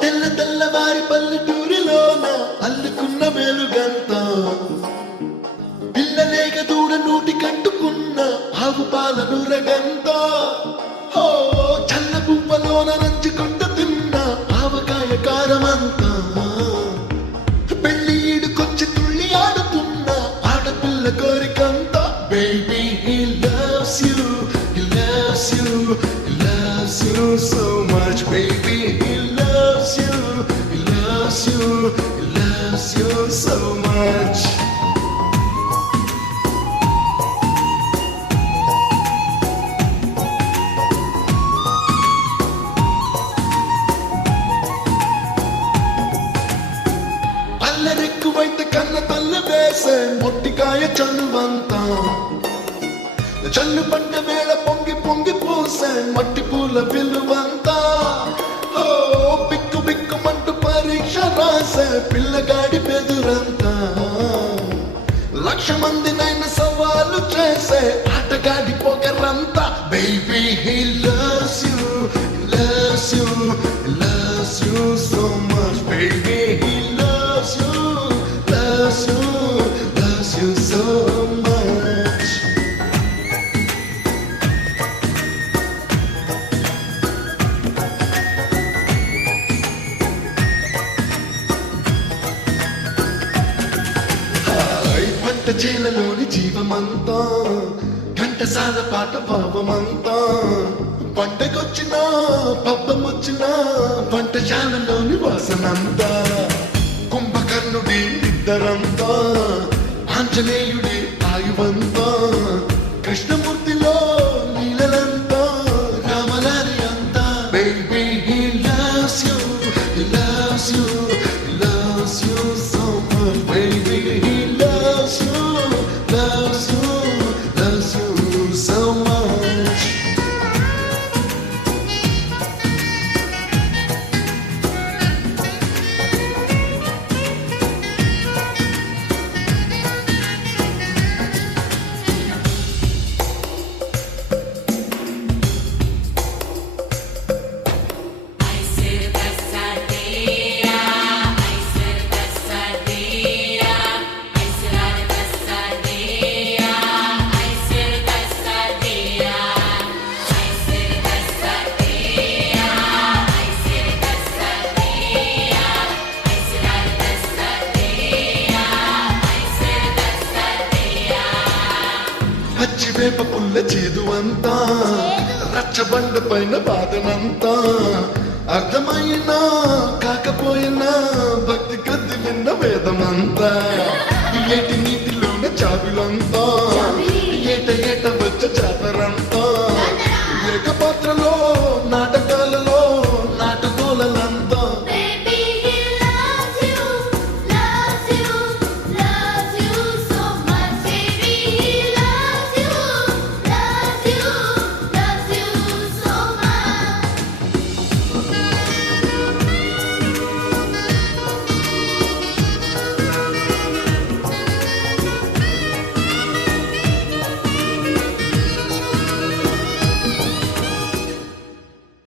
తెల్ల తెల్లవారి పల్లెటూరిలోన అల్లుకున్న మేలుగంత పిల్లలేక దూడ నోటి కట్టుకున్న ఆవు పాల నూరగంత చల్ల పువ్వలోన నంచుకుంటూ తిన్న ఆవకాయ కారమంతా పెళ్లి ఈడుకొచ్చి తుళ్ళి ఆడుతున్న ఆడపిల్ల కోరికంతా baby he loves you, he loves you, he loves you so much baby he loves you, he loves you, he loves you so much. అల్లరెక్కువైతే కన్న తల్లి వేసే మొట్టికాయ చల్లువంతా చల్లు పంట వేళ పొంగి పొంగి పోసే మట్టి పూల విలువంతా బిక్కు బిక్కుమంటూ పరీక్ష రాసే పిల్లగాడి బెదురంతా లక్ష మందినైనా సవాలు చేసే ఆటగాడి పొగరంతా baby he loves you, he loves you, he loves you so much baby he loves you, loves you, loves you so much. పంట చేలలోని జీవమంతా ఘంటసాల పాట భావమంతా పంటకొచ్చినా పబ్బమొచ్చినా వంటశాలలోని వాసనంతా కుంభకర్ణుడి నిద్దరంతా ఆంజనేయుడి ఆయువంతా కృష్ణమూర్తిలో నీలలంతా రామలారి అంతా baby he loves you, he loves you, he loves you so much baby he loves you, loves you, loves you so much. పచ్చివేప పుల్ల చేదు అంతా రచ్చబండ పైన బాధనంతా అర్థమైనా కాకపోయినా భక్తి కద్ది విన్న వేదమంతా ఏటి నీటిలోన చావిలంతా ఏట ఏట వచ్చ జాతరంతా ఏక పాత్రలో